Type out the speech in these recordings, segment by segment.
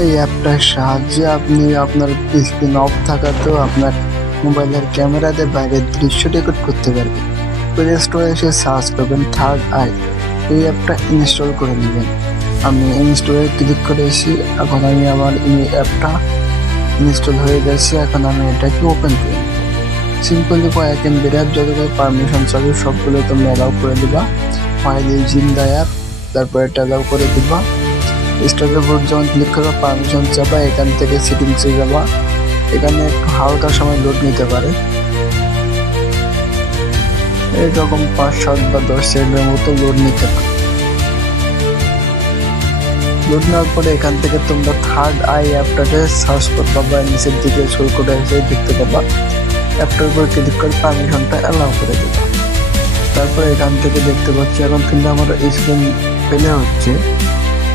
এই অ্যাপটার সাহায্যে আপনি আপনার স্ক্রিন অফ থাকাতেও আপনার মোবাইলের ক্যামেরাতে বাইরের দৃশ্য রেকর্ড করতে পারবেন। প্লে স্টোরে এসে সার্চ করবেন থার্ড আই, এই অ্যাপটা ইনস্টল করে নেবেন। আমি ইনস্টলে ক্লিক করেছি, এখন আমি আমার এই অ্যাপটা ইনস্টল হয়ে গেছে। এখন আমি এটাকে ওপেন করি। সিম্পলি কয়েকদিন বিরাট যতগুলো পারমিশন চাবে সবগুলো তুমি অ্যালাউ করে দিবা। ফাইল ইউজিং দ্য অ্যাপ, তারপর এটা অ্যালাউ করে দিবা। স্টার্টের উপর যখন ক্লিক করবা পারমিশন চাবা, এখান থেকে সেটিংসে যাবা। এখানে একটু হালকা সময় লোড নিতে পারে, এইরকম 5, 7 বা 10 সেকেন্ডের মতো লোড নিতে পারে। লোড নেওয়ার পরে এখান থেকে তোমরা থার্ড আই অ্যাপটাকে সার্চ করবা বা নিচের দিকে স্ক্রল করে এসে দেখতে পাবা। অ্যাপটার উপর ক্লিক করে পারমিশনটা অ্যালাউ করে দেবা। তারপরে এখান থেকে দেখতে পাচ্ছি এখন কিন্তু আমার স্ক্রিন প্লে হচ্ছে।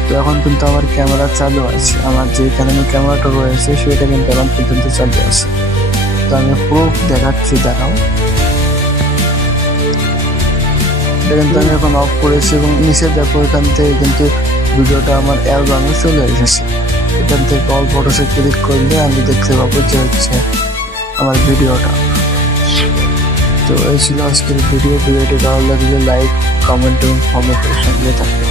তো এখন কিন্তু আমার ক্যামেরা চালু আছে, আমার যে এখানে ক্যামেরাটা রয়েছে সেটা কিন্তু এখন পর্যন্ত চালু আছে। তো আমি প্রুফ দেখাচ্ছি, দেখাও। এটা কিন্তু আমি এখন অফ করেছি এবং নিচে দেখো এখান থেকে কিন্তু ভিডিওটা আমার অ্যালবামে চলে এসেছে। এখান থেকে অল ফটোসে ক্লিক করলে আমি দেখতে পাবো যে হচ্ছে আমার ভিডিওটা। তো এই ছিল আজকের ভিডিওটি ভালো লাগলে লাইক, কমেন্ট এবং ফলো করে সঙ্গে থাকবে।